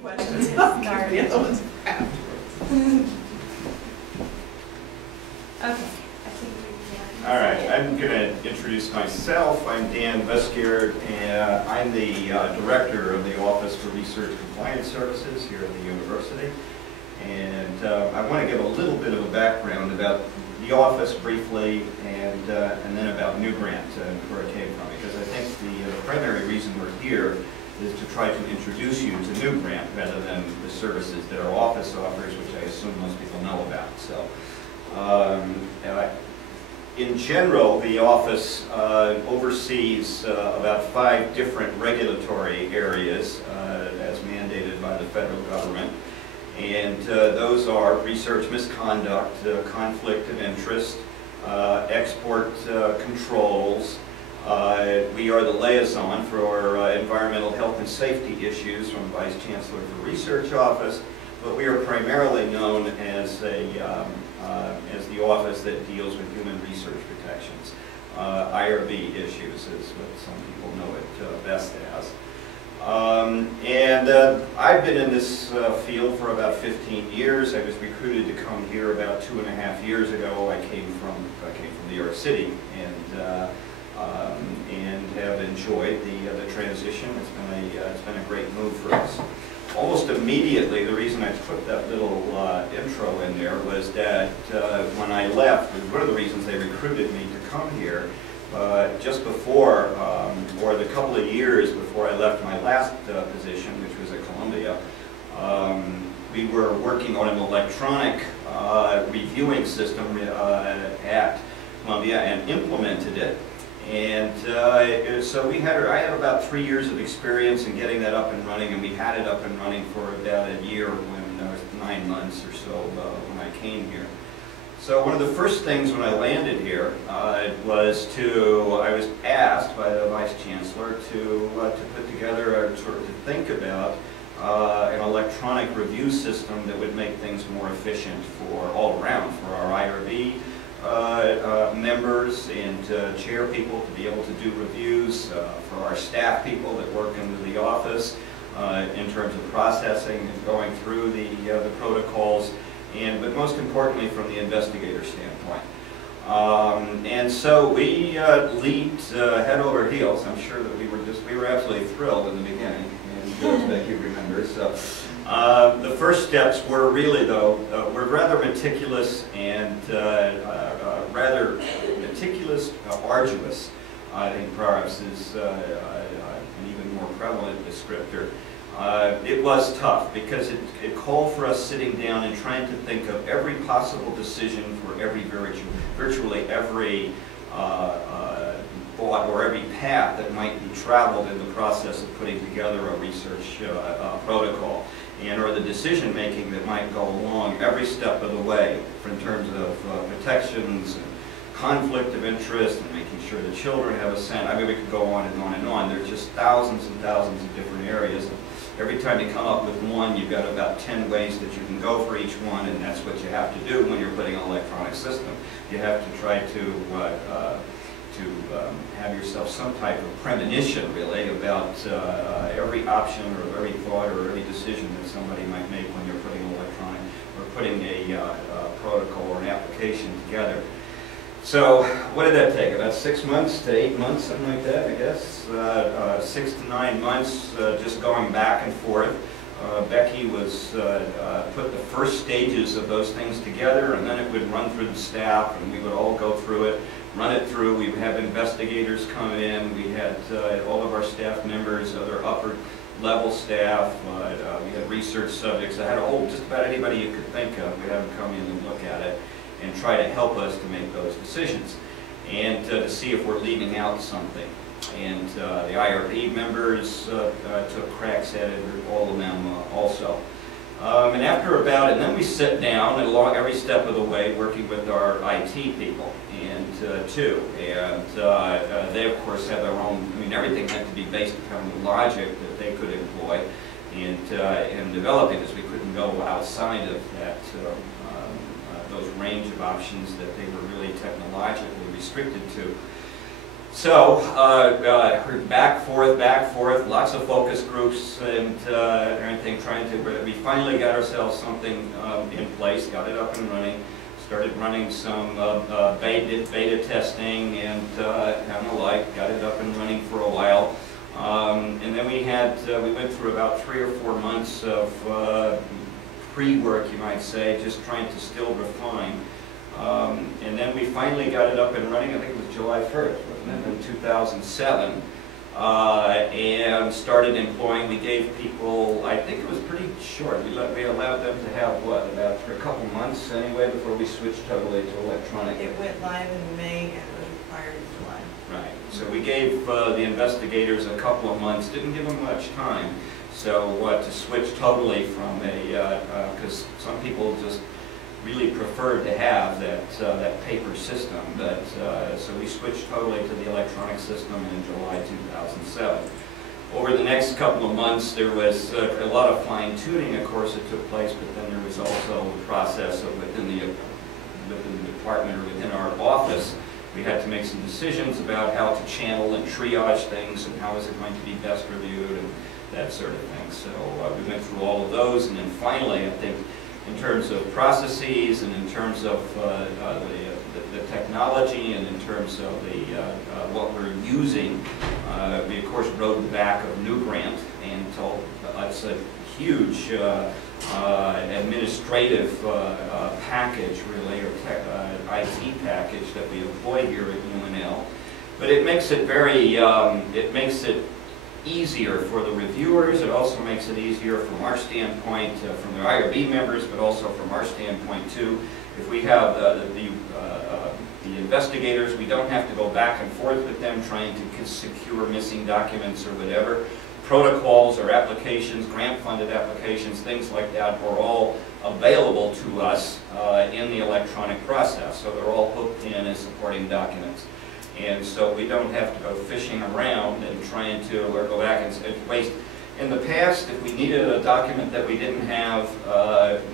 questions. The other ones afterwards. Okay. All right, I'm going to introduce myself. I'm Dan Vasgird, and I'm the director of the Office for Research Compliance Services here at the university. And I want to give a little bit of a background about the office briefly, and then about NUGrant and where it came from, because I think the primary reason we're here is to try to introduce you to NUGrant rather than the services that our office offers, which I assume most people know about. So. In general, the office oversees about 5 different regulatory areas as mandated by the federal government. And those are research misconduct, conflict of interest, export controls. We are the liaison for environmental health and safety issues from Vice Chancellor of the Research Office, but we are primarily known as the office that deals with human research protections. IRB issues is what some people know it best as. I've been in this field for about 15 years. I was recruited to come here about 2.5 years ago. I came from New York City, and have enjoyed the transition. It's been a great move for us. Almost immediately, the reason I put that little intro in there was that when I left, one of the reasons they recruited me to come here, just before, or the couple of years before I left my last position, which was at Columbia, we were working on an electronic reviewing system at Columbia and implemented it. And so I had about 3 years of experience in getting that up and running, and we had it up and running for about a year, when 9 months or so when I came here. So one of the first things when I landed here I was asked by the Vice Chancellor to put together, to think about an electronic review system that would make things more efficient all around for our IRB members and chair people to be able to do reviews, for our staff people that work in the office in terms of processing and going through the protocols, but most importantly from the investigator standpoint. And so we leaped head over heels. I'm sure that we were absolutely thrilled in the beginning, and as Becky remembers. So the first steps were really, though, were rather meticulous and arduous. I think perhaps is an even more prevalent descriptor. It was tough because it called for us sitting down and trying to think of every possible decision for virtually every thought or every path that might be traveled in the process of putting together a research protocol, or the decision making that might go along every step of the way in terms of protections and conflict of interest and making sure the children have a sense. I mean, we could go on and on and on. There's just thousands and thousands of different areas. And every time you come up with one, you've got about 10 ways that you can go for each one, and that's what you have to do when you're putting an electronic system. You have to try to have yourself some type of premonition, really, about every option or every thought or every decision that somebody might make when you're putting an electronic or putting a protocol or an application together. So what did that take? About 6 months to 8 months, something like that, I guess. 6 to 9 months just going back and forth. Becky was put the first stages of those things together, and then it would run through the staff, and we would all go through it, run it through. We would have investigators come in. We had all of our staff members, other upper level staff. We had research subjects. I had just about anybody you could think of. We had them come in and look at it and try to help us to make those decisions and to see if we're leaving out something. And the IRB members took cracks at it, all of them also. And then we sit down and along every step of the way working with our IT people too. And they of course have their own, everything had to be based upon the logic that they could employ in developing this. We couldn't go outside of that those range of options that they were really technologically restricted to. So, back, forth, lots of focus groups and everything trying to, we finally got ourselves something in place, got it up and running, started running some beta testing and the like, got it up and running for a while. And then we went through about 3 or 4 months of pre-work, you might say, just trying to still refine. And then we finally got it up and running, I think it was July 1st, wasn't it, in 2007, and started employing. We gave people, I think it was pretty short, we allowed them to have, what, about for a couple months anyway, before we switched totally to electronic. It went live in May and was required in July. Right, so we gave the investigators a couple of months, didn't give them much time, so to switch totally from a, because some people just really preferred to have that paper system, but so we switched totally to the electronic system in July 2007. Over the next couple of months, there was a lot of fine-tuning, of course, that took place, but then there was also the process of within the department or within our office. We had to make some decisions about how to channel and triage things and how is it going to be best reviewed and that sort of thing. So we went through all of those, and then finally, I think, in terms of processes and in terms of the technology and in terms of what we're using, we of course wrote the back of NUGrant, and it's a huge administrative package, really, or IT package that we employ here at UNL. But it makes it very, it makes it easier for the reviewers. It also makes it easier from our standpoint, from the IRB members, but also from our standpoint too. If we have the investigators, we don't have to go back and forth with them trying to secure missing documents or whatever. Protocols or applications, grant-funded applications, things like that are all available to us in the electronic process. So they're all hooked in as supporting documents. And so we don't have to go fishing around and trying to, or go back and waste. In the past, if we needed a document that we didn't have,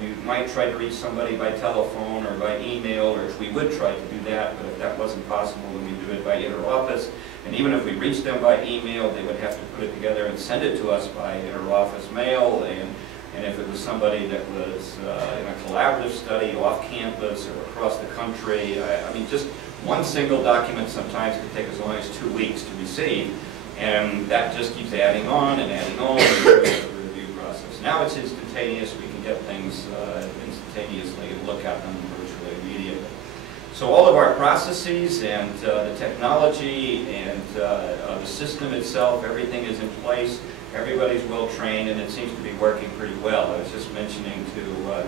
we might try to reach somebody by telephone or by email, or we would try to do that, but if that wasn't possible, then we'd do it by inter-office. And even if we reached them by email, they would have to put it together and send it to us by inter-office mail. And if it was somebody that was in a collaborative study off campus or across the country, I mean, just one single document sometimes could take as long as 2 weeks to receive, and that just keeps adding on and through the review process. Now it's instantaneous. We can get things instantaneously and look at them virtually immediately. So all of our processes and the technology and the system itself, everything is in place. Everybody's well trained, and it seems to be working pretty well. I was just mentioning to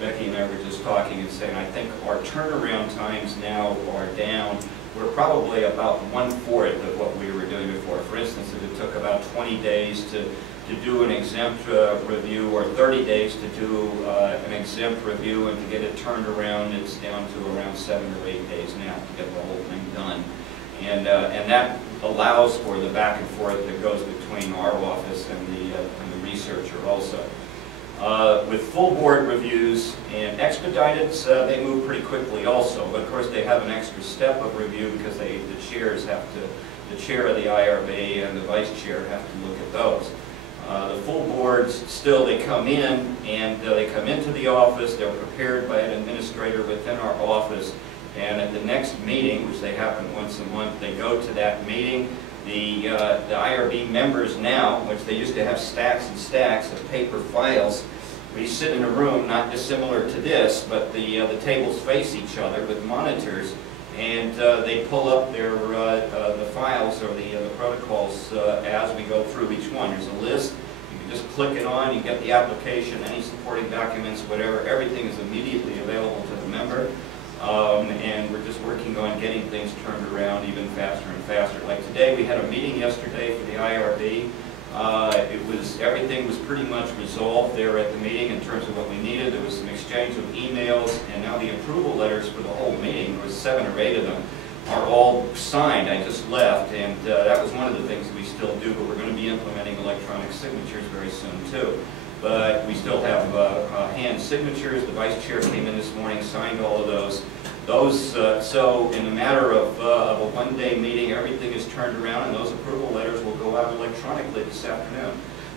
Becky and I were just talking and saying, I think our turnaround times now are down. We're probably about 1/4 of what we were doing before. For instance, if it took about 20 days to do an exempt review, or 30 days to do an exempt review and to get it turned around, it's down to around 7 or 8 days now to get the whole thing done. And that allows for the back and forth that goes between our office and the researcher also. With full board reviews and expedited, they move pretty quickly also. But of course, they have an extra step of review because the chairs have to, the chair of the IRB and the vice chair have to look at those. The full boards, still, they come in and they come into the office. They're prepared by an administrator within our office. And at the next meeting, which they happen once a month, they go to that meeting. The IRB members now, which they used to have stacks and stacks of paper files, we sit in a room not dissimilar to this, but the tables face each other with monitors, and they pull up their the files or the protocols as we go through each one. There's a list. You can just click it on. You get the application, any supporting documents, whatever. Everything is immediately available to the member. And we're just working on getting things turned around even faster and faster. Like today, we had a meeting yesterday for the IRB. Everything was pretty much resolved there at the meeting in terms of what we needed. There was some exchange of emails, and now the approval letters for the whole meeting, there was 7 or 8 of them, are all signed. I just left, and that was one of the things that we still do, but we're going to be implementing electronic signatures very soon too. But we still have hand signatures. The vice chair came in this morning, signed all of those. So in a matter of a one-day meeting, everything is turned around, and those approval letters will go out electronically this afternoon.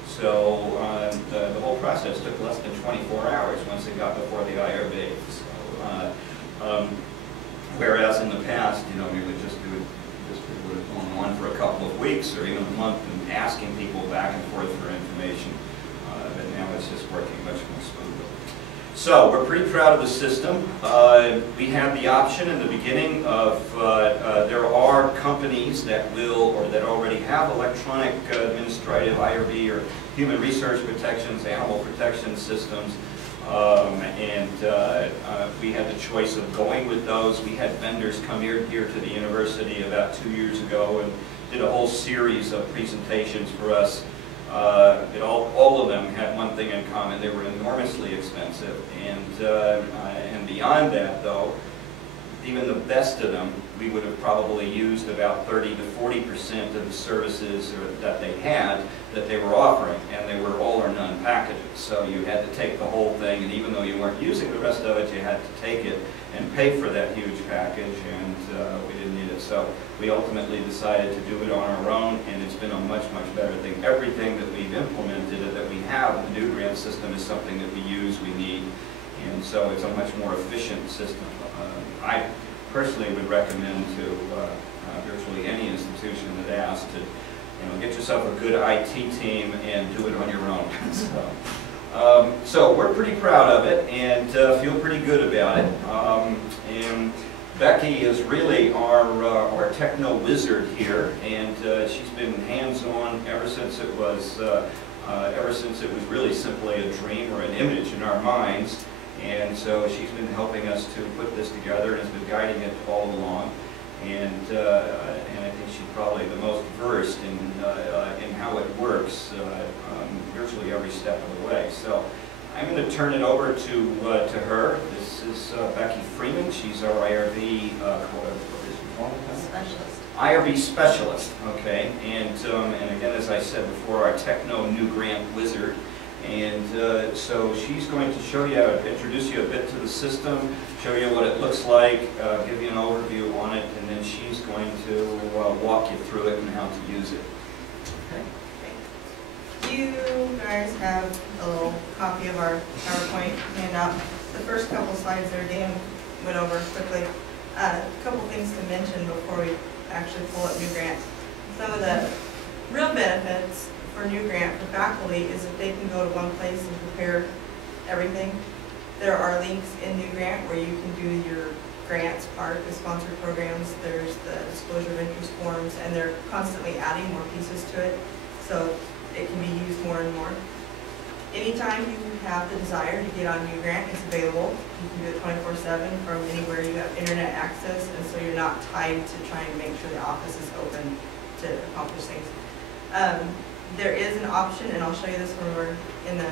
So the whole process took less than 24 hours once it got before the IRB. So, whereas in the past, you know, we would just do it, this would have gone on for a couple of weeks or even a month and asking people back and forth for information. But now it's just working much more smoothly. So we're pretty proud of the system. We had the option in the beginning of, there are companies that will, or that already have electronic administrative IRB or human research protections, animal protection systems, we had the choice of going with those. We had vendors come here to the university about 2 years ago and did a whole series of presentations for us. All of them had one thing in common: they were enormously expensive. And beyond that, though, even the best of them, we would have probably used about 30 to 40% of the services that they had that they were offering, and they were all or none packages. So you had to take the whole thing, and even though you weren't using the rest of it, you had to take it and pay for that huge package, and we didn't need it. So we ultimately decided to do it on our own, and it's been a much, much better thing. Everything that we've implemented and that we have in the NUGrant system is something that we use, we need, and so it's a much more efficient system. I personally would recommend to virtually any institution that asks to, you know, get yourself a good IT team and do it on your own. So we're pretty proud of it and feel pretty good about it. And Becky is really our techno wizard here, and she's been hands-on ever since it was really simply a dream or an image in our minds. And so she's been helping us to put this together and has been guiding it all along. And I think she's probably the most versed in how it works virtually every step of the way. So I'm going to turn it over to her. This is Becky Freeman. She's our IRB Specialist. IRB Specialist. Okay, and again, as I said before, our techno NUGrant wizard. And so she's going to show you, introduce you a bit to the system, show you what it looks like, give you an overview on it, and then she's going to walk you through it and how to use it. Okay. You guys have a little copy of our PowerPoint handout. The first couple slides there, Dan went over quickly. A couple things to mention before we actually pull up NUGrant. Some of the real benefits for NUGrant for faculty is that they can go to one place and prepare everything. There are links in NUGrant where you can do your grants part, the sponsored programs. There's the disclosure of interest forms, and they're constantly adding more pieces to it, so it can be used more and more. Anytime you have the desire to get on NUGrant, it's available. You can do it 24/7 from anywhere you have internet access, and so you're not tied to trying to make sure the office is open to accomplish things. There is an option, and I'll show you this when we're in the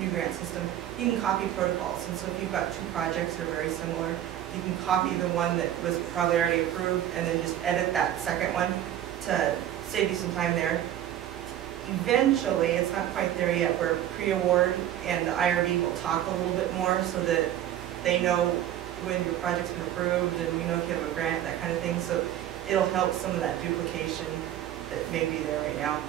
NUGrant system. You can copy protocols, and so if you've got two projects that are very similar, you can copy the one that was probably already approved and then just edit that second one to save you some time there. Eventually, it's not quite there yet, where pre-award and the IRB will talk a little bit more so that they know when your project's been approved and we know if you have a grant, that kind of thing. So it'll help some of that duplication that may be there right now.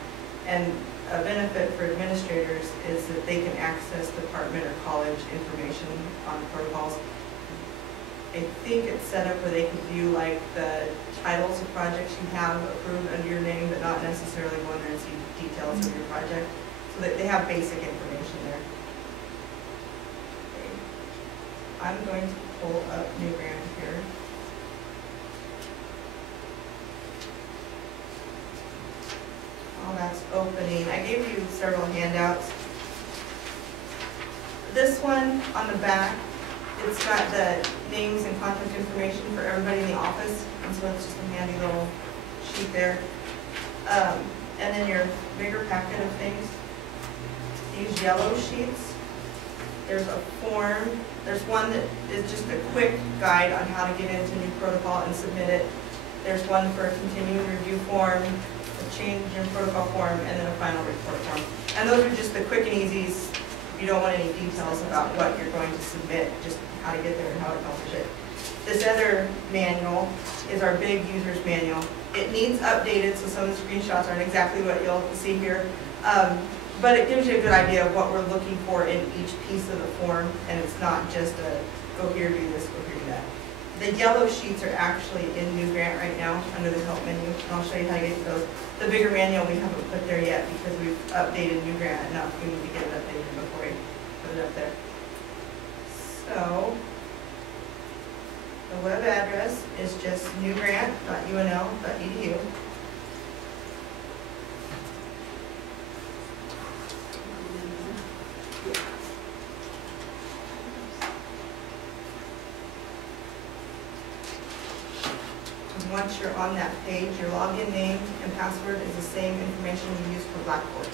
And a benefit for administrators is that they can access department or college information on protocols. I think it's set up where they can view like the titles of projects you have approved under your name, but not necessarily go in there and see details of your project. So that they have basic information there. Okay. I'm going to pull up NUGrant here. While that's opening, I gave you several handouts. This one on the back, it's got the names and contact information for everybody in the office, and so it's just a handy little sheet there. And then your bigger packet of things, these yellow sheets. There's a form. There's one that is just a quick guide on how to get into new protocol and submit it. There's one for a continuing review form, a change in protocol form, and then a final report form. And those are just the quick and easies. You don't want any details about what you're going to submit, just how to get there and how to accomplish it. This other manual is our big user's manual. It needs updated, so some of the screenshots aren't exactly what you'll see here. But it gives you a good idea of what we're looking for in each piece of the form, and it's not just a go here, do this, go here, do that. The yellow sheets are actually in NUGrant right now under the help menu, and I'll show you how to get to those. The bigger manual we haven't put there yet because we've updated NUGrant enough. We need to get it updated before we put it up there. So, the web address is just newgrant.unl.edu. Once you're on that page, your login name and password is the same information you use for Blackboard.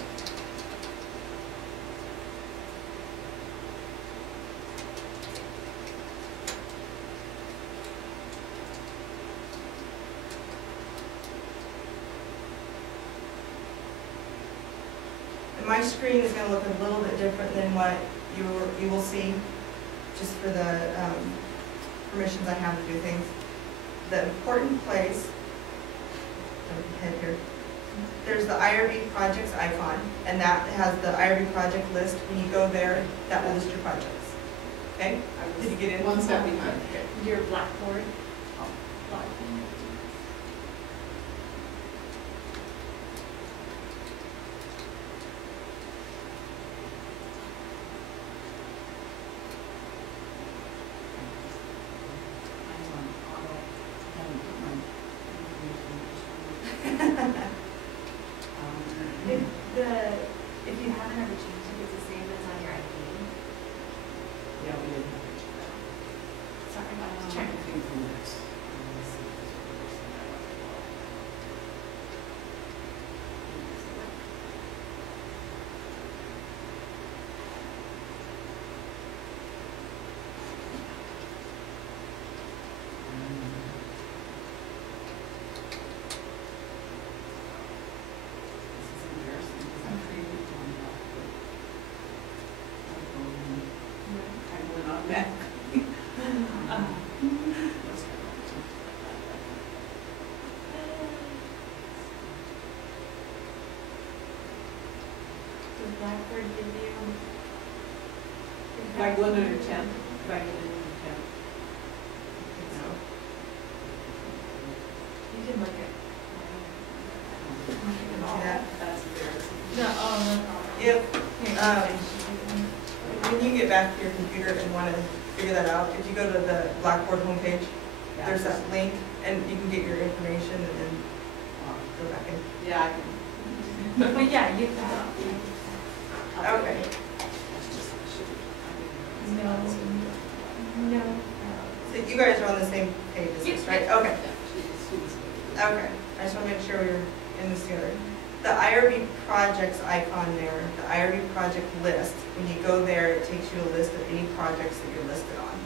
And my screen is going to look a little bit different than what you will see, just for the permissions I have to do things. The important place, head here, there's the IRB projects icon, and that has the IRB project list. When you go there, that will list your projects. Okay? Did you get in? One step behind. Okay. Your Blackboard. Blackboard. If you haven't ever changed it, it's the same as on your ID. Yeah, we didn't have it. Sorry, I was Trying trying to think through this. Does Blackboard give you? Like 1 under 10? Like 1 under 10. No. You can look at. See that? That's embarrassing. No, oh, no. If, when you get back to your computer and want to figure that out, if you go to the Blackboard homepage, there's that link, and you can get your information and then go back in. Yeah, I can. But yeah, you can. Okay. No. No. So you guys are on the same page as this, right? Okay. Yeah, Okay. I just want to make sure we're in this together. The IRB projects icon there, the IRB project list, when you go there, it takes you a list of any projects that you're listed on.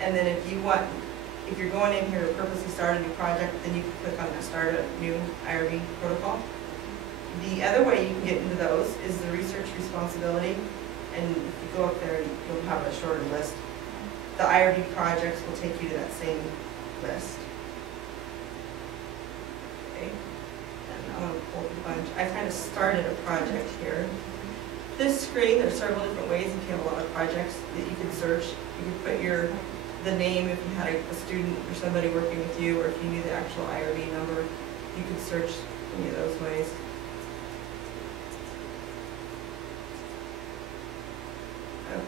And then if you're going in here to purposely start a new project, then you can click on the start a new IRB protocol. The other way you can get into those is the research responsibility, and if you go up there, you'll have a shorter list. The IRB projects will take you to that same list. Okay, and I'm gonna pull a bunch. I kind of started a project here. This screen, there's several different ways if you have a lot of projects that you can search. You can put the name if you had a student or somebody working with you, or if you knew the actual IRB number, you could search any of those ways. Okay,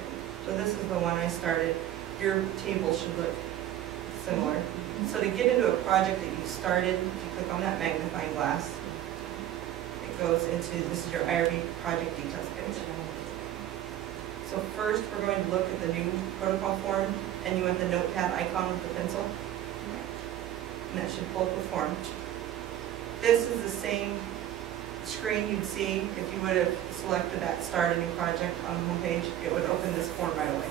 so this is the one I started. Your table should look similar. So to get into a project that you started, if you click on that magnifying glass, it goes into, this is your IRB project details page. So first, we're going to look at the new protocol form, and you want the notepad icon with the pencil. And that should pull up the form. This is the same screen you'd see if you would have selected that start a new project on the home page. It would open this form right away.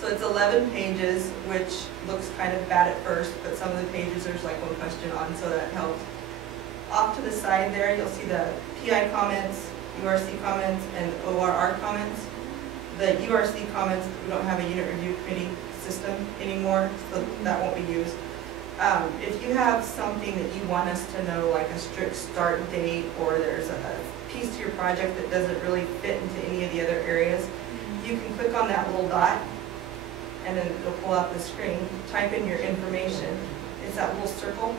So it's 11 pages, which looks kind of bad at first, but some of the pages there's like one question on, so that helps. Off to the side there, you'll see the PI comments, URC comments, and ORR comments. The URC comments, we don't have a unit review committee system anymore, so that won't be used. If you have something that you want us to know, like a strict start date, or there's a piece to your project that doesn't really fit into any of the other areas, you can click on that little dot, and then it'll pull out the screen, type in your information. It's that little circle.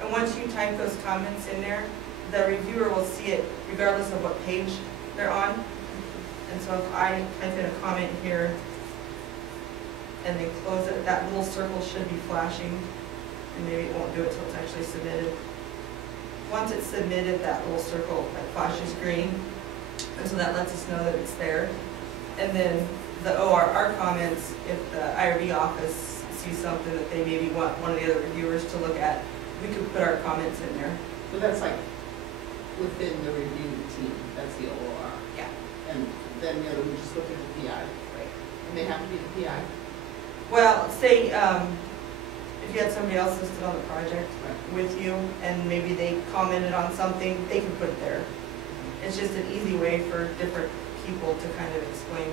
And once you type those comments in there, the reviewer will see it regardless of what page they're on. And so if I type in a comment here and then close it, that little circle should be flashing, and maybe it won't do it until it's actually submitted. Once it's submitted, that little circle that flashes green, and so that lets us know that it's there. And then the ORR comments, if the IRB office sees something that they maybe want one of the other reviewers to look at, we could put our comments in there. So that's like within the review team, that's the ORR. Yeah. And then the other would just look at the PI. Right. And they have to be the PI. Well, say if you had somebody else listed on the project with you, and maybe they commented on something, they can put it there. It's just an easy way for different people to kind of explain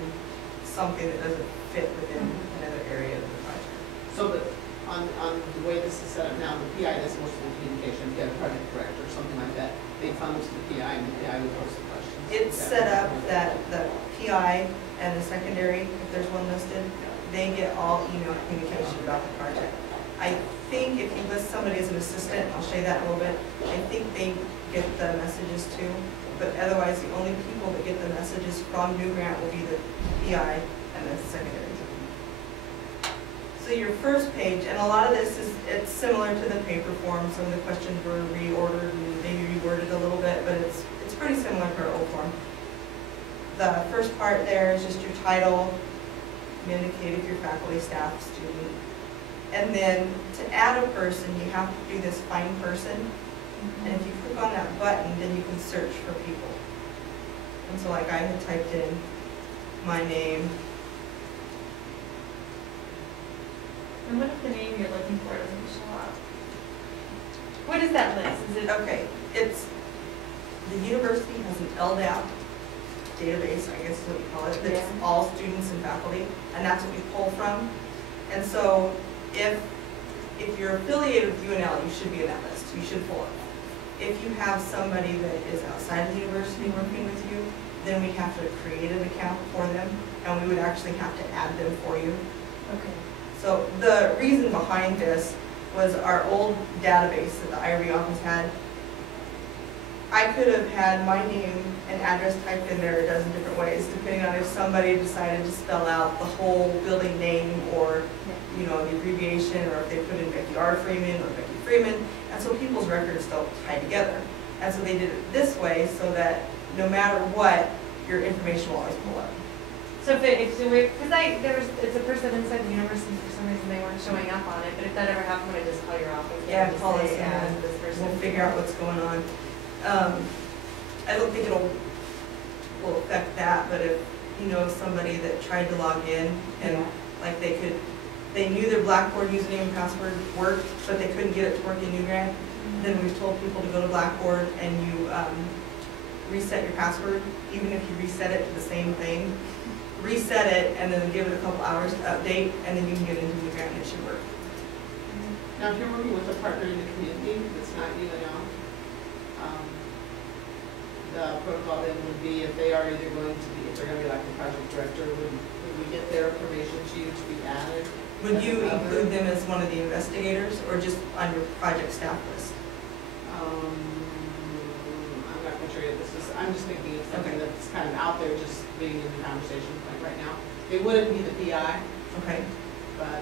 something that doesn't fit within another area of the project. So that on the way this is set up now, the PI does most of the communication. If you have a project director or something like that, they funnel to the PI, and the PI would post the questions. It's set up that the PI and the secondary, if there's one listed, they get all email communication about the project. I think if you list somebody as an assistant, I'll show you that in a little bit, I think they get the messages too, but otherwise the only people that get the messages from NUGrant will be the PI and the secondary. So your first page, and a lot of this is, it's similar to the paper form. Some of the questions were reordered and maybe reworded a little bit, but it's pretty similar to our old form. The first part there is just your title, you indicate if you're faculty, staff, student. And then to add a person, you have to do this find person. And if you click on that button, then you can search for people. And so like I had typed in my name. And what if the name you're looking for doesn't show up? What is that list? Is it Okay, it's, the university has an LDAP database, I guess is what you call it, that's Yeah. all students and faculty, and that's what we pull from. And so if you're affiliated with UNL, you should be in that list, you should pull it. If you have somebody that is outside of the university working with you, then we have to create an account for them, and we would actually have to add them for you. okay? So the reason behind this was our old database that the IRB office had. I could have had my name and address typed in there a dozen different ways, depending on if somebody decided to spell out the whole building name, or you know, the abbreviation, or if they put in Becky R. Freeman or Becky Freeman, and so people's records don't tie together. And so they did it this way so that no matter what, your information will always pull up. So it's a person inside the university, for some reason they weren't showing up on it, but if that ever happened, would I just call your office? Yeah, and just call us say, and this person. we'll figure out what's going on. I don't think will affect that, but if you know somebody that tried to log in and like they knew their Blackboard username and password worked, but they couldn't get it to work in NUGrant, then we've told people to go to Blackboard and you reset your password, even if you reset it to the same thing. Reset it and then give it a couple hours to update, and then you can get into NUGrant and it should work. Now, if you're working with a partner in the community that's not UNL, the protocol then would be, if they are either going to be, if they're going to be like the project director, would we get their information to you to be added? Would you include them as one of the investigators or just on your project staff list? I'm not quite sure yet. I'm just thinking of something Okay. that's kind of out there, just being in the conversation like right now. They wouldn't be the PI, Okay. but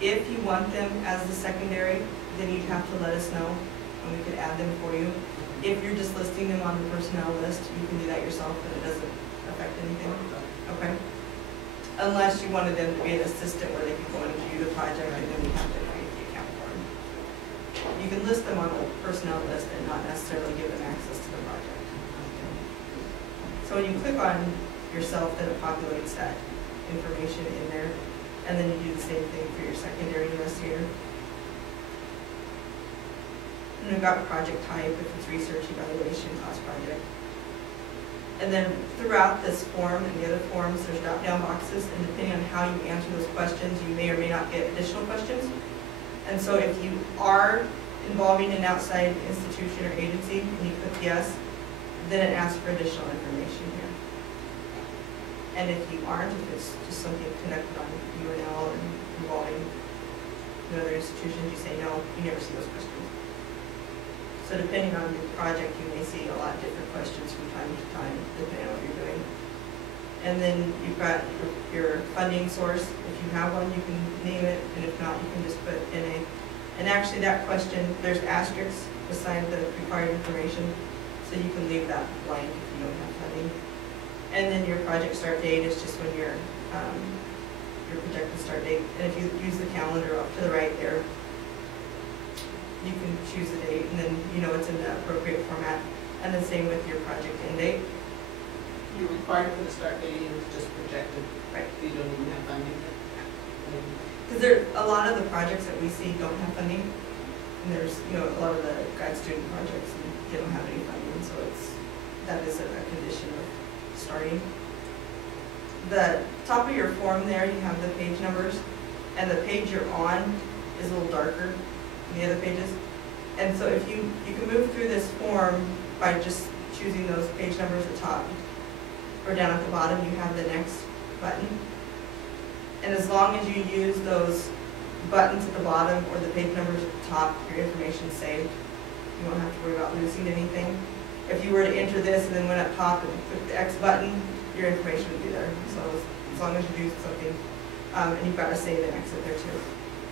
If you want them as the secondary, then you'd have to let us know and we could add them for you. If you're just listing them on the personnel list, you can do that yourself, but it doesn't affect anything. Okay. Unless you wanted them to be an assistant where they could go in and view the project, and then we have to create the account for them. You can list them on the personnel list and not necessarily give them access to the project. So when you click on yourself, then it populates that information in there, and then you do the same thing for your secondary investigator. And we've got project type, if it's research, evaluation, class project. And then throughout this form and the other forms, there's drop-down boxes, and depending on how you answer those questions, you may or may not get additional questions. And so if you are involving an outside institution or agency, and you click yes, then it asks for additional information here. And if you aren't, if it's just something connected on UNL and involving another institution, you say no, you never see those questions. So depending on your project, you may see a lot of different questions from time to time, depending on what you're doing. And then you've got your funding source. If you have one, you can name it, and if not, you can just put NA. And actually that question, there's asterisks beside the required information, so you can leave that blank if you don't have funding. And then your project start date is just when your projected start date. And if you use the calendar up to the right there, you can choose the date, and then you know it's in the appropriate format. And the same with your project end date. You're required for the start date, and it's just projected. Right. You don't even have funding. Because there, a lot of the projects that we see don't have funding, and there's, you know, a lot of the grad student projects, and they don't have any funding, so that is a condition of starting. The top of your form there, you have the page numbers, and the page you're on is a little darker than the other pages. And so if you can move through this form by just choosing those page numbers at the top, or down at the bottom, you have the next button. And as long as you use those buttons at the bottom or the page numbers at the top, your information is saved. You don't have to worry about losing anything. If you were to enter this and then went up top and click the X button, your information would be there. So as long as you do something, and you've got to save and exit there too.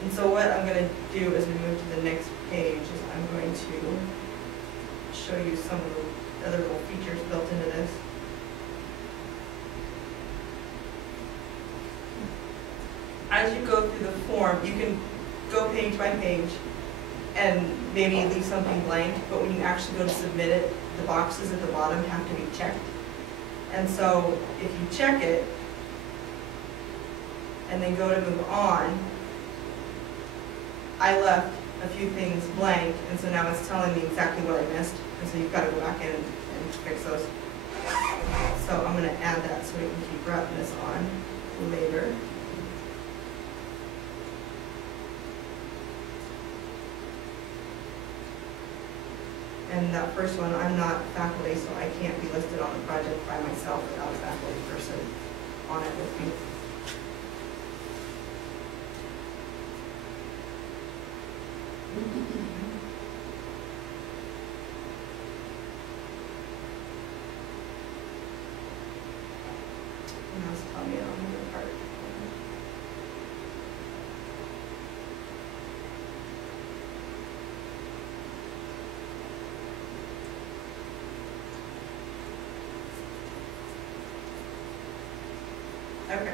And so what I'm going to do as we move to the next page is I'm going to show you some of the other little features built into this. As you go through the form, you can go page by page and maybe leave something blank, but when you actually go to submit it, the boxes at the bottom have to be checked. And so if you check it and then go to move on, I left a few things blank, and so now it's telling me exactly what I missed, and so you've got to go back in and fix those. So I'm going to add that so we can keep wrapping this on later. And that first one, I'm not faculty, so I can't be listed on the project by myself without a faculty person on it with me. And that's telling me on the other part. Okay,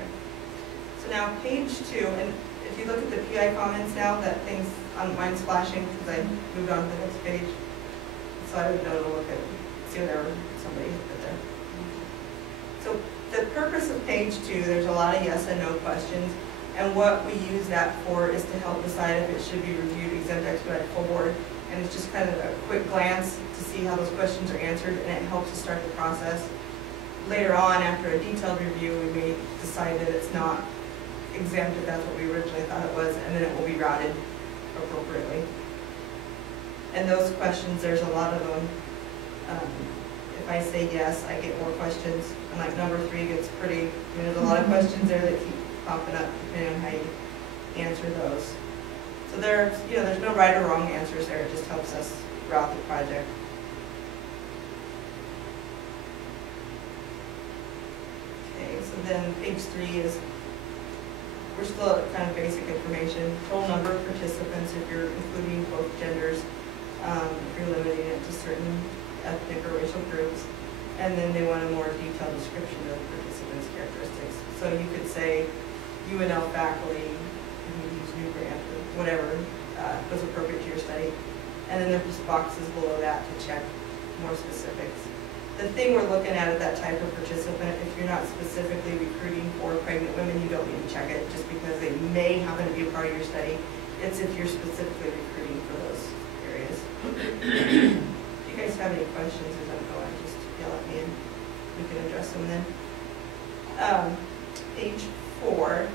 so now page 2, and if you look at the PI comments now, that thing's on mine's flashing because I moved on to the next page. So I would know to look at, see if there were somebody put there. So the purpose of page 2, there's a lot of yes and no questions, and what we use that for is to help decide if it should be reviewed, exempt, expedited, full board. And it's just kind of a quick glance to see how those questions are answered, and it helps to start the process. Later on, after a detailed review, we may decide that it's not exempt if that's what we originally thought it was, and then it will be routed appropriately. And those questions, there's a lot of them. If I say yes, I get more questions, and like number 3 gets pretty, I mean, there's a lot of questions there that keep popping up depending on how you answer those. So there's, you know, there's no right or wrong answers there, it just helps us route the project. So then page 3 is, we're still at kind of basic information. Total number of participants if you're including both genders, if you're limiting it to certain ethnic or racial groups. And then they want a more detailed description of the participants' characteristics. So you could say UNL faculty, you can use NUGrant or whatever was appropriate to your study. And then there's boxes below that to check more specifics. The thing we're looking at that type of participant, if you're not specifically recruiting for pregnant women, you don't need to check it just because they may happen to be a part of your study. It's if you're specifically recruiting for those areas. If you guys have any questions as I'm going, just yell at me. we can address them then. Page 4,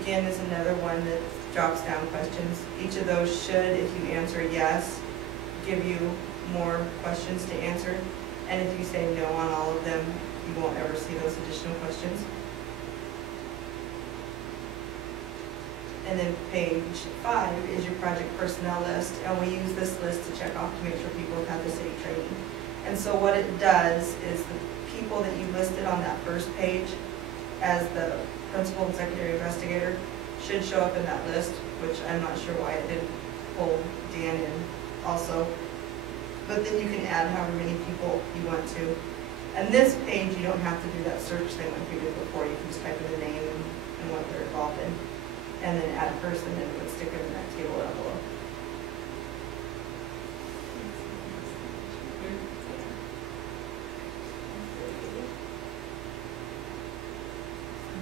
again, is another one that drops down questions. Each of those should, if you answer yes, give you more questions to answer. And if you say no on all of them, you won't ever see those additional questions. And then page 5 is your project personnel list, and we use this list to check off to make sure people have had the city training. And so what it does is the people that you listed on that first page as the principal and secondary investigator should show up in that list, which I'm not sure why it didn't pull Dan in also. But then you can add however many people you want to. And this page, you don't have to do that search thing like we did before. You can just type in the name and what they're involved in, and then add a person, and it would stick them in that table down below.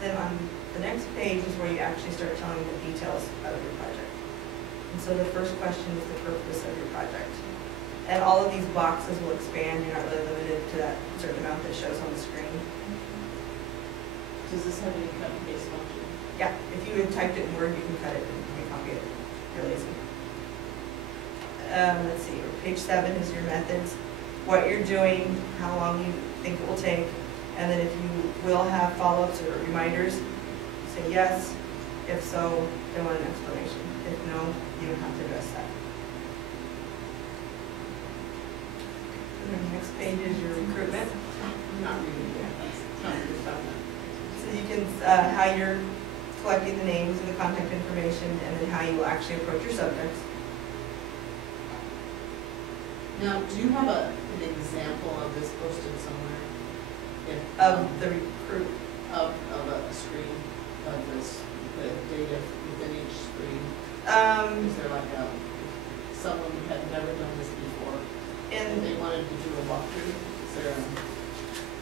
Then on the next page is where you actually start telling the details of your project. And so the first question is the purpose of your project. And all of these boxes will expand. You're not really limited to that certain amount that shows on the screen. Does this have any cut and paste function? Yeah, if you had typed it in Word, you can cut it and copy it. If you're lazy. Let's see, page 7 is your methods. What you're doing, how long you think it will take, and then if you will have follow-ups or reminders, say yes. If so, they want an explanation. If no, you don't have to address that. And then the next page is your recruitment. I'm not reading it. It's not really about that. So you can, how you're collecting the names and the contact information, and then how you will actually approach your subjects. Now, do you have an example of this posted somewhere? If, Of the recruit. of a screen of this, the data within each screen? Is there like someone who had never done this before and they wanted to do a walkthrough? Is there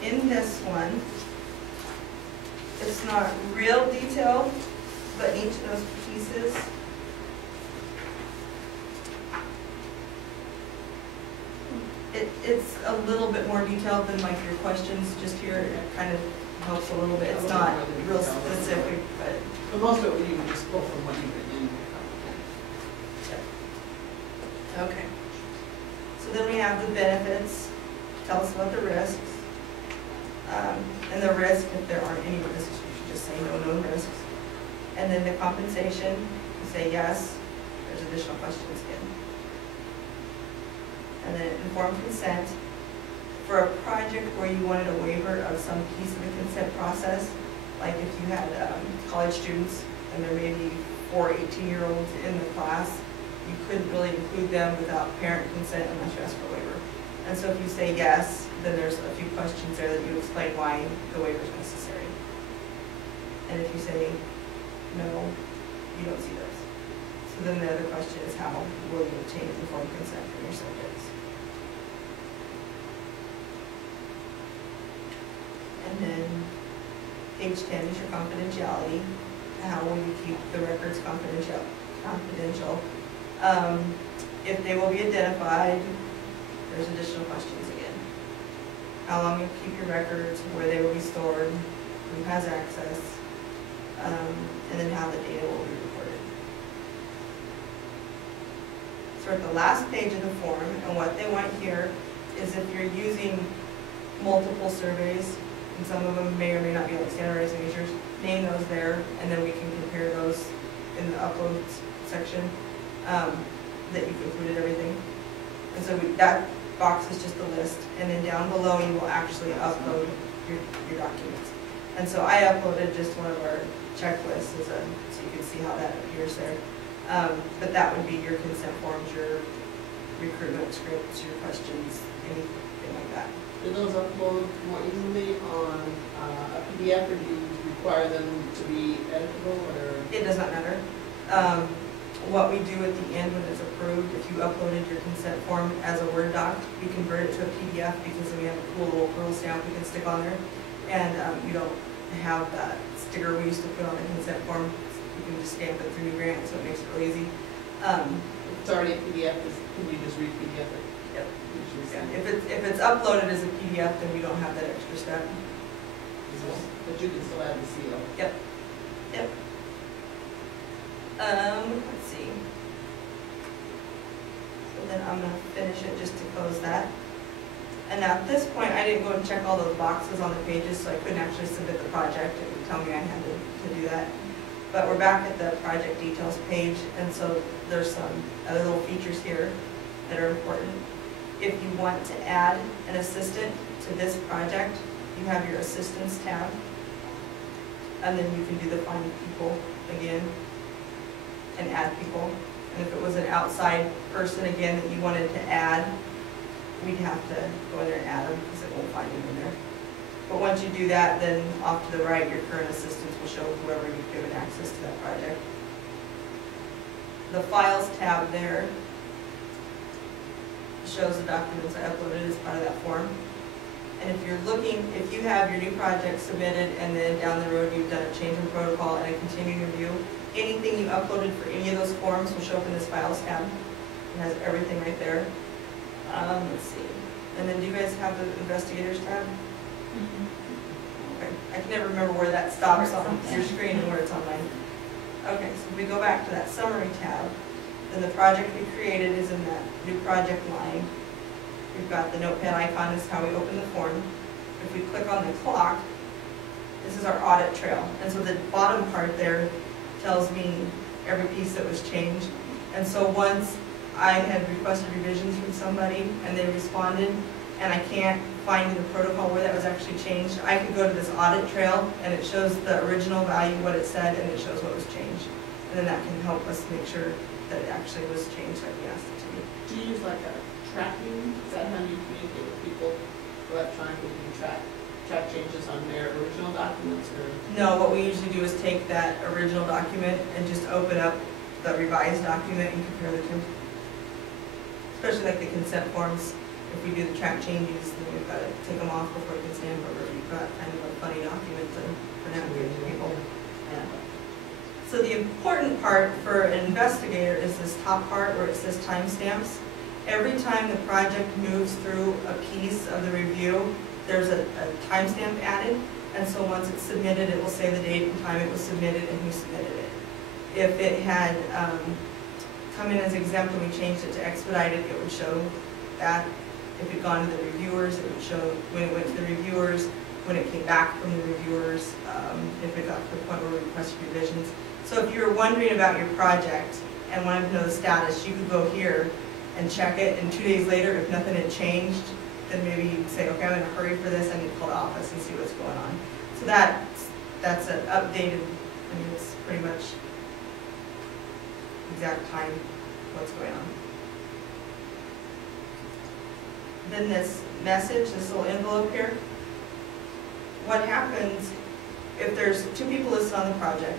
In this one, it's not real detailed, but each of those pieces it's a little bit more detailed than like your questions just here. It kind of helps a little bit. It's not real specific, but most of it you can just pull from what you've been in. okay. So then we have the benefits. Tell us about the risks. And the risk, if there aren't any risks, you should just say no known risks. And then the compensation, you say yes. There's additional questions again. And then informed consent. For a project where you wanted a waiver of some piece of the consent process, like if you had college students and there may be 4 18-year-olds in the class, you couldn't really include them without parent consent unless you ask for a waiver. And so if you say yes, then there's a few questions there that you explain why the waiver is necessary. And if you say no, you don't see those. So then the other question is, how will you obtain informed consent from your subjects? And then page 10 is your confidentiality. How will you keep the records confidential? If they will be identified, there's additional questions again. How long you keep your records, where they will be stored, who has access, and then how the data will be recorded. So at the last page of the form, and what they want here is if you're using multiple surveys, and some of them may or may not be like standardized measures, name those there, and then we can compare those in the upload section, that you've included everything. And so that box is just the list, and then down below you will actually upload your documents. And so I uploaded just one of our checklists so you can see how that appears there. But that would be your consent forms, your recruitment scripts, your questions, anything like that. Do those upload more easily on a PDF, or do you require them to be editable, or? It does not matter. What we do at the end when it's approved, if you uploaded your consent form as a Word doc, we convert it to a PDF because then we have a cool little pearl stamp we can stick on there. And you don't have that sticker we used to put on the consent form. You can just stamp it through NUGrant, so it makes it really easy. It's already a PDF, can you just re-PDF it? Yep. You If it's uploaded as a PDF, then you don't have that extra step. But you can still add the seal. Yep. Let's see. So then I'm gonna finish it just to close that. And now at this point, I didn't go and check all those boxes on the pages, so I couldn't actually submit the project. It would tell me I had to do that. But we're back at the project details page, and so there's some other little features here that are important. If you want to add an assistant to this project, you have your assistants tab, and then you can do the find people again and add people. And if it was an outside person again that you wanted to add, we'd have to go in there and add them because it won't find them in there. But once you do that, then off to the right, your current assistants will show whoever you've given access to that project. The Files tab there shows the documents I uploaded as part of that form. And if you're looking, if you have your new project submitted and then down the road you've done a change in protocol and a continuing review, anything you uploaded for any of those forms will show up in this Files tab. It has everything right there. Let's see. And then do you guys have the Investigators tab? Okay. I can never remember where that stops on your screen and where it's on mine. Okay, so if we go back to that Summary tab, then the project we created is in that new project line. We've got the notepad icon, is how we open the form. If we click on the clock, this is our audit trail. And so the bottom part there tells me every piece that was changed. And so once I had requested revisions from somebody and they responded, and I can't find in the protocol where that was actually changed, I could go to this audit trail and it shows the original value, what it said, and it shows what was changed. And then that can help us make sure that it actually was changed like we asked it to be. Do you use like a tracking? Is that how you communicate with people electronically? You track changes on their original documents, or? No, what we usually do is take that original document and just open up the revised document and compare the two. Especially like the consent forms. If we do the track changes, then we've got to take them off before we can stand over. You've got kind of a funny document to navigate to people. So the important part for an investigator is this top part where it says timestamps. Every time the project moves through a piece of the review, there's a timestamp added. And so once it's submitted, it will say the date and time it was submitted and who submitted it. If it had come in as exempt and we changed it to expedited, it would show that. If it had gone to the reviewers, it would show when it went to the reviewers, when it came back from the reviewers, if it got to the point where we requested revisions. So if you were wondering about your project and wanted to know the status, you could go here and check it, and 2 days later, if nothing had changed, then maybe you'd say, okay, I'm in a hurry for this, I need to call the office and see what's going on. So that's an updated, I mean, it's pretty much exact time what's going on. Then this message, this little envelope here, what happens if there's 2 people listed on the project,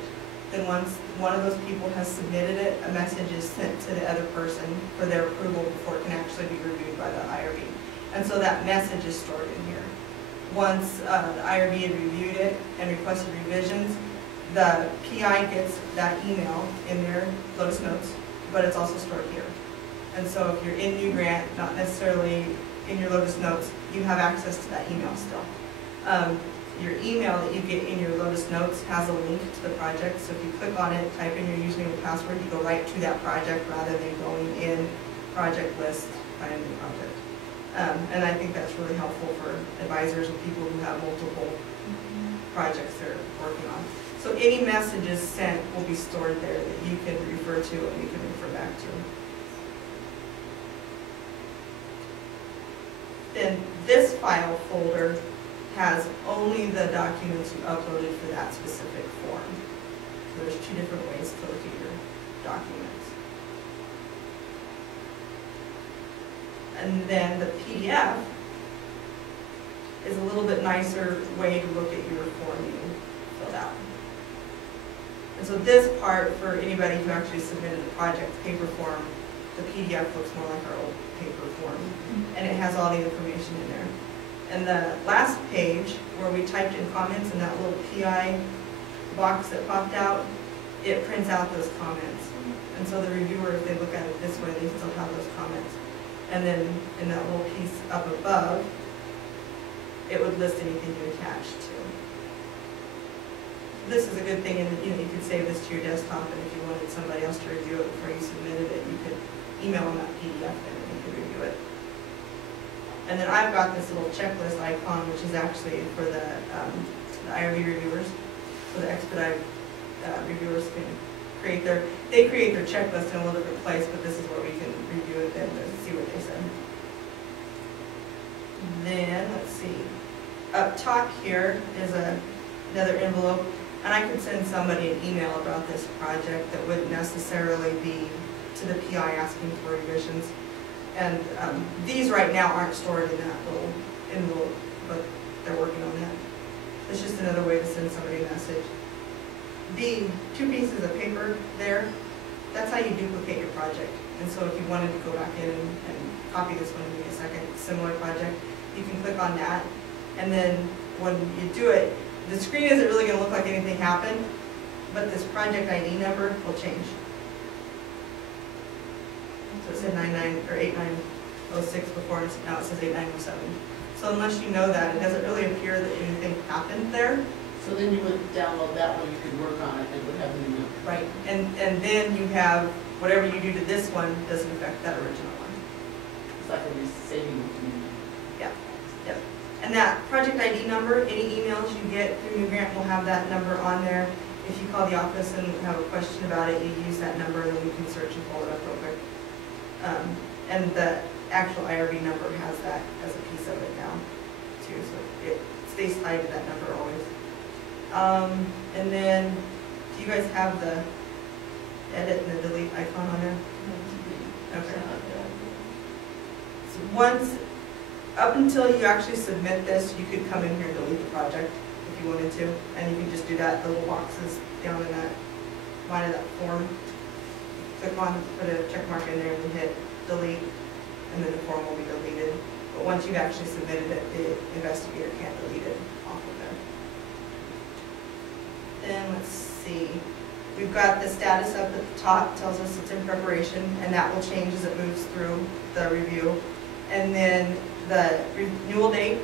then once one of those people has submitted it, a message is sent to the other person for their approval before it can actually be reviewed by the IRB. And so that message is stored in here. Once the IRB had reviewed it and requested revisions, the PI gets that email in their Lotus Notes, but it's also stored here. And so if you're in NUGrant, not necessarily in your Lotus Notes, you have access to that email still. Your email that you get in your Lotus Notes has a link to the project, so if you click on it, type in your username and password, you go right to that project rather than going in project list, find a new project. And I think that's really helpful for advisors and people who have multiple projects they're working on. So any messages sent will be stored there that you can refer to and you can refer back to. Then this file folder has only the documents you uploaded for that specific form. So there's 2 different ways to look at your documents. And then the PDF is a little bit nicer way to look at your form you filled out. And so this part, for anybody who actually submitted the project paper form, the PDF looks more like our old paper form, and it has all the information in there. And the last page, where we typed in comments in that little PI box that popped out, it prints out those comments. And so the reviewer, if they look at it this way, they still have those comments. And then in that little piece up above, it would list anything you attach to. This is a good thing, and you could save this to your desktop, and if you wanted somebody else to review it before you submitted it, you could email them that PDF and they could review it. And then I've got this little checklist icon, which is actually for the IRB reviewers, so the expedited reviewers can create their checklist in a little different place, but this is where we can review it and see what they said. Then, let's see, up top here is another envelope, and I could send somebody an email about this project that wouldn't necessarily be to the PI asking for revisions. And these right now aren't stored in that little envelope, but they're working on that. It's just another way to send somebody a message. The 2 pieces of paper there, that's how you duplicate your project. And so if you wanted to go back in and copy this one and make a second similar project, you can click on that. And then when you do it, the screen isn't really going to look like anything happened, but this project ID number will change. So it said 99 or 8906 before, and now it says 8907. So unless you know that, it doesn't really appear that anything happened there. So then you would download that one, you could work on it, and it would have the new number. Right, and then you have, whatever you do to this one doesn't affect that original one. It's like a saving. Yeah, yep. And that project ID number, any emails you get through NUGrant will have that number on there. If you call the office and have a question about it, you use that number, and then we can search and pull it up real quick. And the actual IRB number has that as a piece of it now, too, so it stays tied to that number always. And then, do you guys have the edit and the delete icon on there? Okay. So once, up until you actually submit this, you could come in here and delete the project if you wanted to, and you can just do that. The little boxes down in that line of that form. Click on, put a check mark in there, and hit delete, and then the form will be deleted. But once you've actually submitted it, the investigator can't delete it off of there. Then let's see, we've got the status up at the top, tells us it's in preparation, and that will change as it moves through the review. And then the renewal date,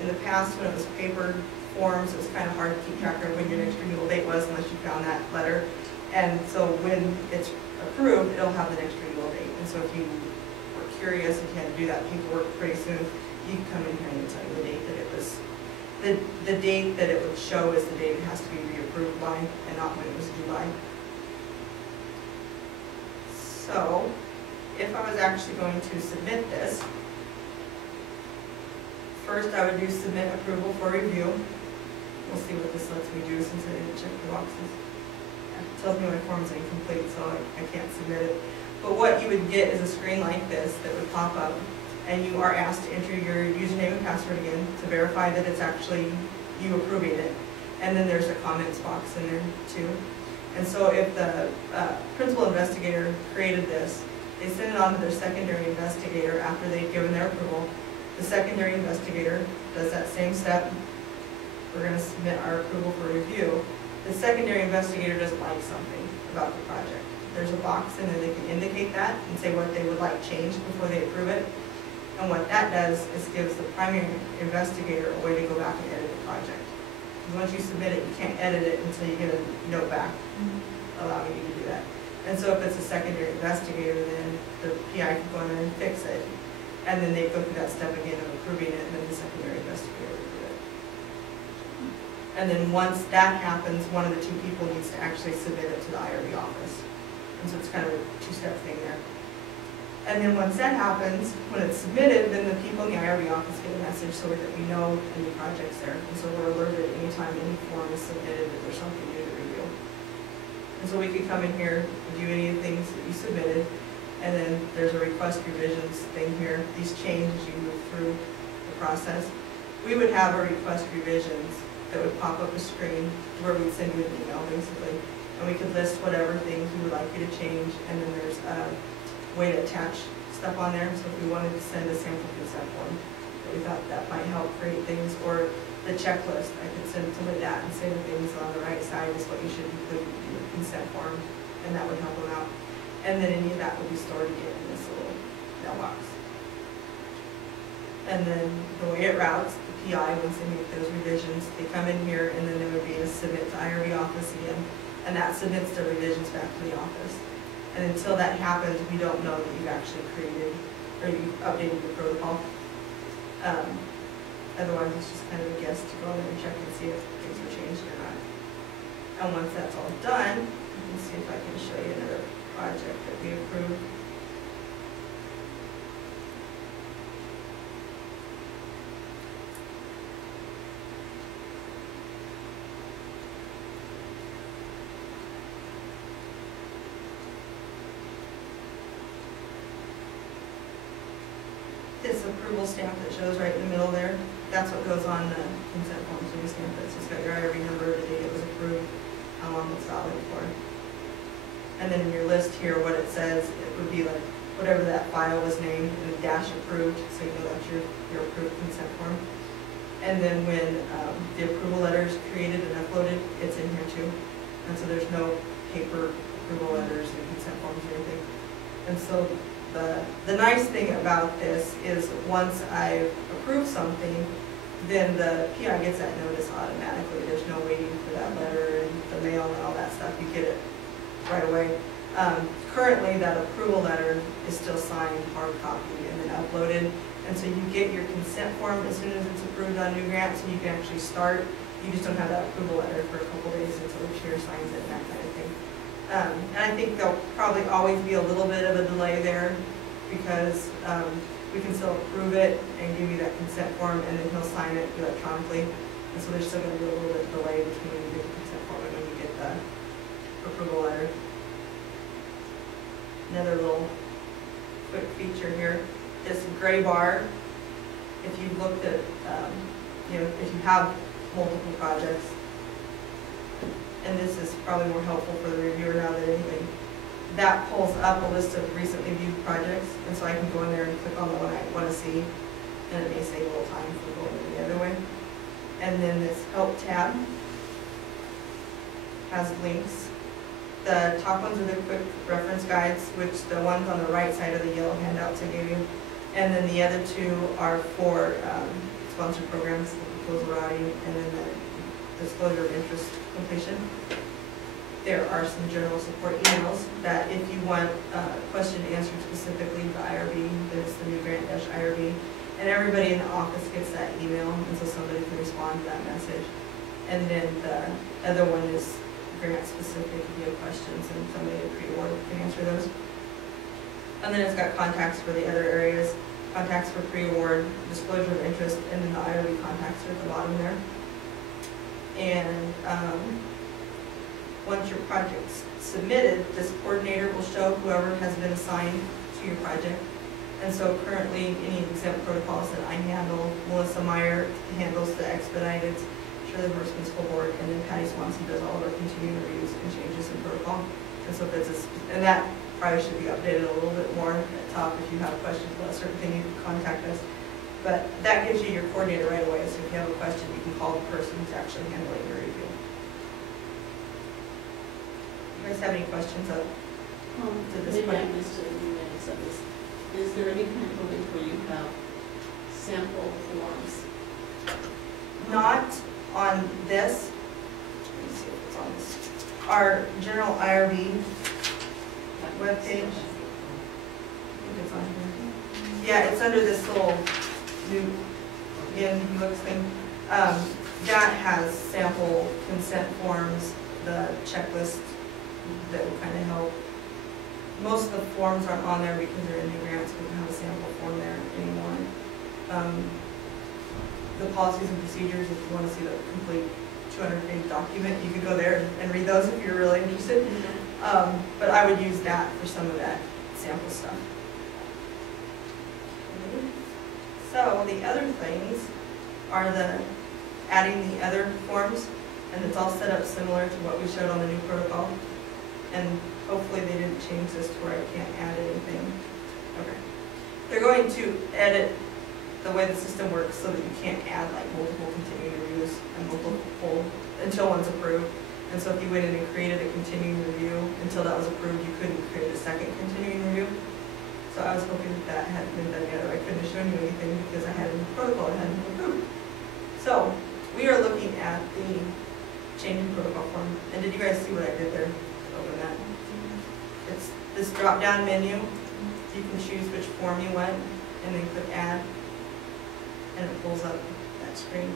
in the past when it was paper forms, it was kind of hard to keep track of when your next renewal date was unless you found that letter. And so when it's approved, it'll have the next renewal date. And so if you were curious, if you had to do that paperwork pretty soon, you can come in here and it'll tell you the date that it was, the date that it would show is the date it has to be reapproved by, and not when it was due by. So, if I was actually going to submit this, first I would do submit approval for review. We'll see what this lets me do since I didn't check the boxes. It tells me my form's incomplete, so I can't submit it. But what you would get is a screen like this that would pop up, and you are asked to enter your username and password again to verify that it's actually you approving it. And then there's a comments box in there too. And so if the principal investigator created this, they send it on to their secondary investigator after they've given their approval. The secondary investigator does that same step. We're going to submit our approval for review. The secondary investigator doesn't like something about the project. There's a box in there they can indicate that and say what they would like changed before they approve it. And what that does is gives the primary investigator a way to go back and edit the project. Because once you submit it, you can't edit it until you get a note back allowing you to do that. And so if it's a secondary investigator, then the PI can go in there and fix it. And then they go through that step again of approving it, and then the secondary investigator will do it. And then once that happens, one of the two people needs to actually submit it to the IRB office. And so it's kind of a two-step thing there. And then once that happens, when it's submitted, then the people in the IRB office get a message so that we know any project's there. And so we're alerted anytime any form is submitted that there's something new to review. And so we could come in here, review any of the things that you submitted, and then there's a request revisions thing here. These change as you move through the process. We would have a request revisions that would pop up a screen where we'd send you an email basically. And we could list whatever things we would like you to change, and then there's a way to attach stuff on there. So if we wanted to send a sample consent form, we thought that might help create things, or the checklist, I could send somebody that and say the things on the right side is what you should include in your consent form, and that would help them out. And then any of that would be stored again in this little mailbox. And then the way it routes, the PI, once they make those revisions, they come in here, and then there would be a submit to IRB office again, and that submits the revisions back to the office. And until that happens, we don't know that you've actually created, or you've updated the protocol. Otherwise, it's just kind of a guess to go in there and check and see if things were changed or not. And once that's all done, you can see if I can show you another project that we approved. This approval stamp that shows right in the middle there, that's what goes on the consent forms when you stamp it. So it's got your IRB number, the date it was approved, how long it's valid for. And then in your list here, what it says, it would be like whatever that file was named, and a dash approved, so you know that's your approved consent form. And then when the approval letter is created and uploaded, it's in here too. And so there's no paper approval letters and consent forms or anything. And so the nice thing about this is once I've approved something, then the PI gets that notice automatically. There's no waiting for that letter and the mail and all that stuff. You get it right away. Currently, that approval letter is still signed, hard copy, and then uploaded. And so you get your consent form as soon as it's approved on NUGrant, so you can actually start. You just don't have that approval letter for a couple days until the chair signs it and that kind of thing. And I think there'll probably always be a little bit of a delay there because we can still approve it and give you that consent form, and then he'll sign it electronically. And so there's still going to be a little bit of delay between when you get the consent form and when you get the approval letter. Another little quick feature here, this gray bar, if you looked at, if you have multiple projects, and this is probably more helpful for the reviewer now than anything, that pulls up a list of recently viewed projects, and so I can go in there and click on the one I want to see, and it may save a little time for going the other way. And then this help tab has links. The top ones are the quick reference guides, which the ones on the right side are the yellow handouts I gave you, and then the other two are for sponsored programs, the proposal routing, and then the disclosure of interest completion. There are some general support emails that if you want a question answered specifically to IRB, there's the NUGrant-IRB, and everybody in the office gets that email, and so somebody can respond to that message. And then the other one is grant specific if you have questions, and somebody at pre-award can answer those. And then it's got contacts for the other areas, contacts for pre-award, disclosure of interest, and then the IRB contacts are at the bottom there. And once your project's submitted, this coordinator will show whoever has been assigned to your project. And so currently, any exempt protocols that I handle, Melissa Meyer handles the expedited, Shirley Horseman School Board, and then Patty Swanson does all of our continuing reviews and changes in protocol. And so that's and that probably should be updated a little bit more at the top if you have questions about a certain thing, you can contact us. But that gives you your coordinator right away, so if you have a question, you can call the person who's actually handling your review. You guys have any questions up to this Maybe I point? missed it in the minutes of this. Is there any kind of a link where you have sample forms? Not on this. Let me see if it's on this. Our general IRB webpage. I think it's on here. Yeah, it's under this little new looks thing. That has sample consent forms, the checklist that will kind of help. Most of the forms aren't on there because they're in NUGrant, so we don't have a sample form there anymore. The policies and procedures, if you want to see the complete 200-page document, you could go there and read those if you're really interested. But I would use that for some of that sample stuff. So the other things are adding the other forms, and it's all set up similar to what we showed on the new protocol. And hopefully they didn't change this to where I can't add anything. Okay. They're going to edit the way the system works so that you can't add like multiple continuing reviews and multiple until one's approved. And so if you went in and created a continuing review until that was approved, you couldn't create a second continuing review. So I was hoping that hadn't been done yet, or I couldn't have shown you anything because I had a protocol that hadn't been approved. So we are looking at the change in protocol form. And did you guys see what I did there? Open that. It's this drop-down menu. You can choose which form you want, and then click Add, and it pulls up that screen.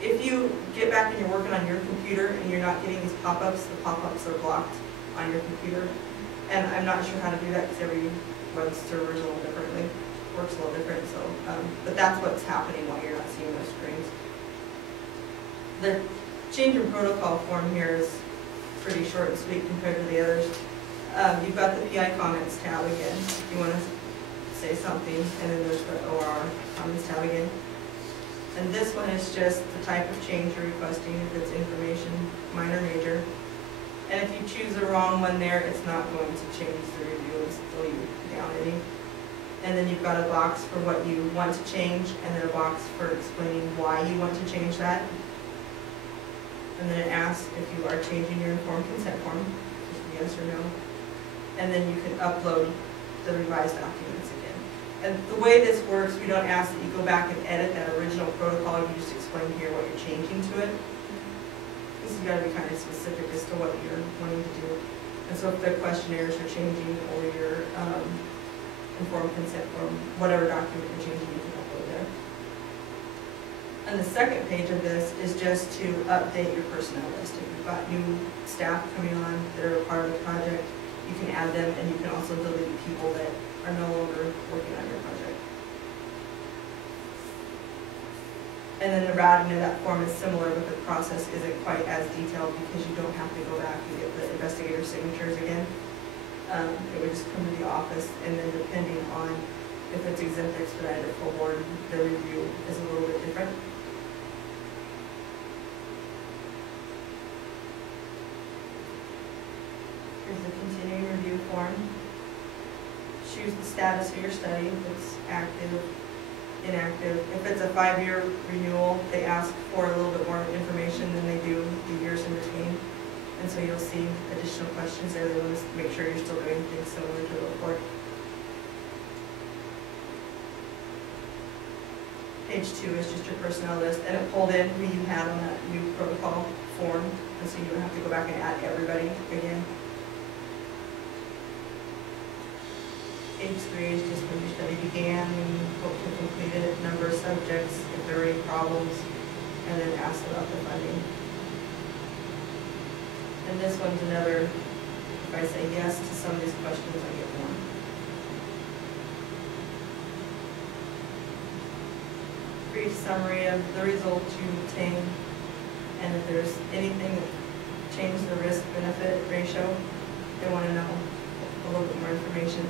If you get back and you're working on your computer and you're not getting these pop-ups, the pop-ups are blocked on your computer. And I'm not sure how to do that because every web server is a little differently, works a little different. So, but that's what's happening while you're not seeing those screens. The change in protocol form here is pretty short and sweet compared to the others. You've got the PI comments tab again. If you want to say something, and then there's the OR comments tab again. And this one is just the type of change you're requesting, if it's information, minor, major. And if you choose the wrong one there, it's not going to change the review, it's still you down any. And then you've got a box for what you want to change, and then a box for explaining why you want to change that. And then it asks if you are changing your informed consent form, just yes or no. And then you can upload the revised documents again. And the way this works, we don't ask that you go back and edit that original protocol, you just explain here what you're changing to it. This has got to be kind of specific as to what you're wanting to do. And so if the questionnaires are changing, or your informed consent form, whatever document you're changing, you can upload there. And the second page of this is just to update your personnel list. If you've got new staff coming on that are a part of the project, you can add them, and you can also delete people that are no longer working on your project. And then the routing of that form is similar, but the process isn't quite as detailed because you don't have to go back and get the investigator signatures again. It would just come to the office, and then depending on if it's exempt, expedited, or full board, the review is a little bit different. Here's the continuing review form. Choose the status of your study, if it's active, inactive. If it's a 5-year renewal, they ask for a little bit more information than they do the years in between. And so you'll see additional questions there. They want to make sure you're still doing things similar to the report. Page 2 is just your personnel list, and it pulled in who you had on that new protocol form, and so you don't have to go back and add everybody again. Page 3 is just when your study began, when you hope to complete it, number of subjects, if there are any problems, and then ask about the funding. And this one's another, if I say yes to some of these questions, I get one. Brief summary of the results you obtain, and if there's anything that changes the risk-benefit ratio, they want to know a little bit more information.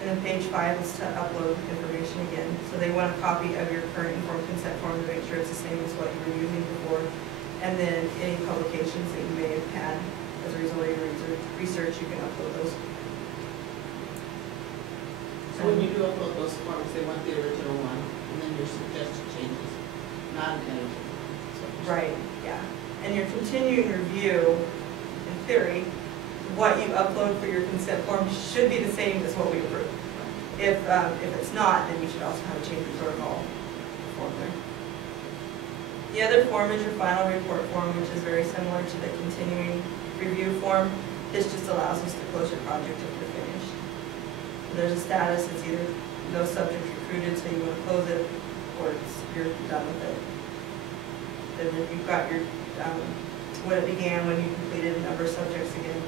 And then page 5 is to upload information again. So they want a copy of your current informed consent form to make sure it's the same as what you were using before. And then any publications that you may have had as a result of your research, you can upload those. So when you do upload those forms, they want the original one, and then your suggested changes, not an edit. Right, yeah. And your continuing review, in theory, what you upload for your consent form should be the same as what we approve. If it's not, then you should also have a change in protocol form there. The other form is your final report form, which is very similar to the continuing review form. This just allows us to close your project if you're finished. So there's a status, it's either no subject recruited, so you want to close it, or you're done with it. And then you've got your when it began, when you completed, number of subjects again.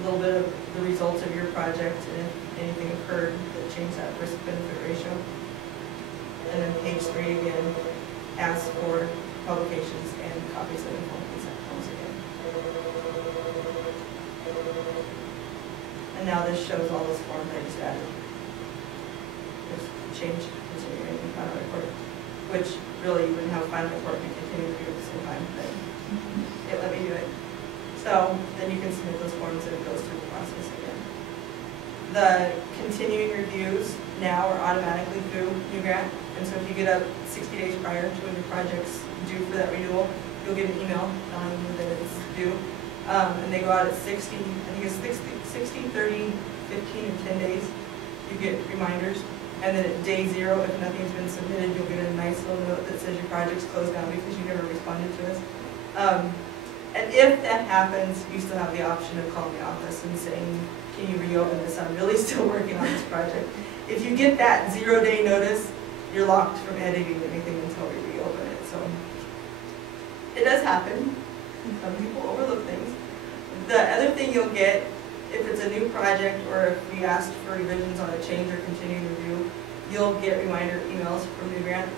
A little bit of the results of your project, and if anything occurred that changed that risk-benefit ratio. And then page 3 again asks for publications and copies of informed consent forms again. And now this shows all those forms I just added. There's change, continuing, and final report, which really you wouldn't have a final report and continue to do at the same time, but it let me do it. So then you can submit those forms and it goes through the process again. The continuing reviews now are automatically through NUGrant, and so if you get up 60 days prior to when your project's due for that renewal, you'll get an email telling you that it's due. And they go out at 60, I think it's 60, 30, 15, and 10 days. You get reminders. And then at day 0, if nothing's been submitted, you'll get a nice little note that says your project's closed down because you never responded to us. And if that happens, you still have the option of calling the office and saying, can you reopen this? I'm really still working on this project. If you get that 0-day notice, you're locked from editing anything until we reopen it. So it does happen. Some people overlook things. The other thing you'll get, if it's a new project or if we asked for revisions on a change or continuing review, you'll get reminder emails from NUGrant.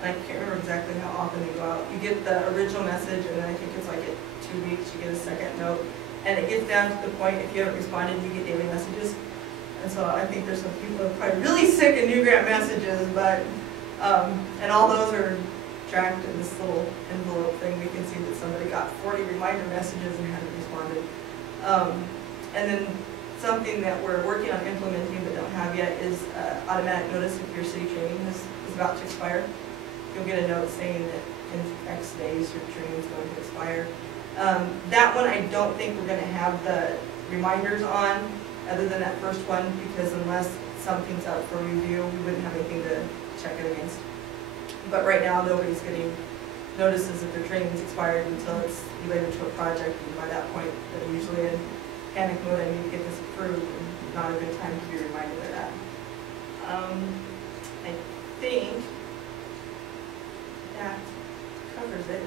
I can't remember exactly how often they go out. You get the original message, and then I think it's like at 2 weeks you get a second note. And it gets down to the point, if you haven't responded, you get daily messages. And so I think there's some people who are probably really sick of NUGrant messages, but, and all those are tracked in this little envelope thing. We can see that somebody got 40 reminder messages and hadn't responded. And then something that we're working on implementing but don't have yet is automatic notice if your city training is about to expire. You'll get a note saying that in X days your training is going to expire. That one I don't think we're going to have the reminders on, other than that first one, because unless something's up for review, we wouldn't have anything to check it against. But right now, nobody's getting notices that their training's expired until it's related to a project, and by that point, they're usually in panic mode. I need to get this approved, and not a good time to be reminded of that. I think that covers it.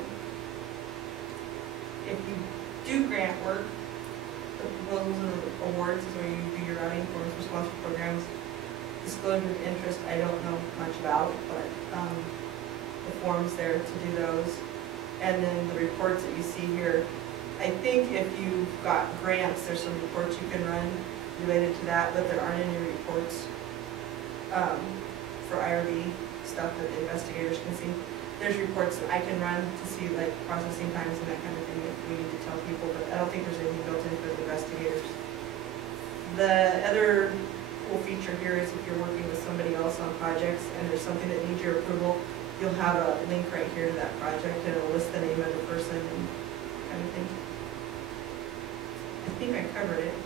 If you do grant work, the proposals and awards is where you do your routing forms for sponsored programs. Disclosure of interest, I don't know much about, but the forms there to do those. And then the reports that you see here. I think if you've got grants, there's some reports you can run related to that, but there aren't any reports for IRB stuff that the investigators can see. There's reports that I can run to see like processing times and that kind of thing if we need to tell people, but I don't think there's anything built in for the investigators. The other cool feature here is if you're working with somebody else on projects and there's something that needs your approval, you'll have a link right here to that project and it'll list the name of the person and kind of thing. I think I covered it.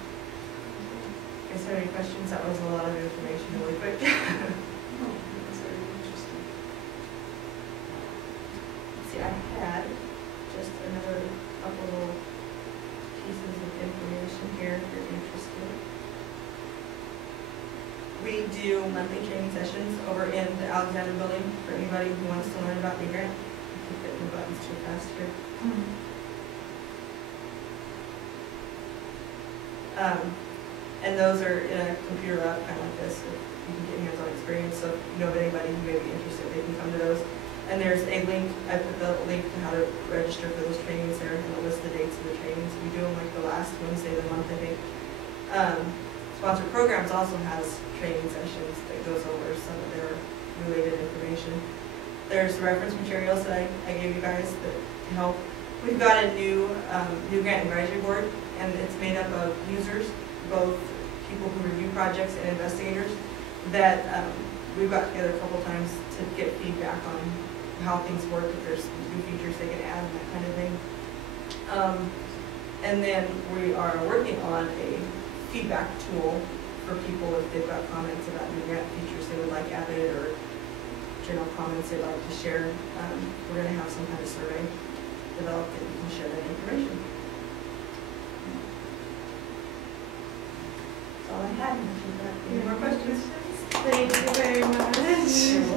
If you have any questions, that was a lot of information really quick. That's very interesting. See, I had just another couple little pieces of information here if you're interested. We do monthly training sessions over in the Alexander building for anybody who wants to learn about NUGrant. I keep hitting the buttons too fast here. And those are in a computer lab kind of like this. So you can get hands-on experience. So if you know of anybody who may be interested, they can come to those. And there's a link, I put the link to how to register for those trainings there, and it'll list the dates of the trainings. We do them like the last Wednesday of the month, I think. Sponsored Programs also has training sessions that goes over some of their related information. There's reference materials that I gave you guys that help. We've got a new NUGrant Advisory Board, and it's made up of users, both people who review projects and investigators, that we've got together a couple times to get feedback on how things work, if there's new features they can add, and that kind of thing. And then we are working on a feedback tool for people if they've got comments about NUGrant features they would like added or general comments they'd like to share. We're going to have some kind of survey developed that you can share that information. That's all I had. Any more questions? Thank you very much.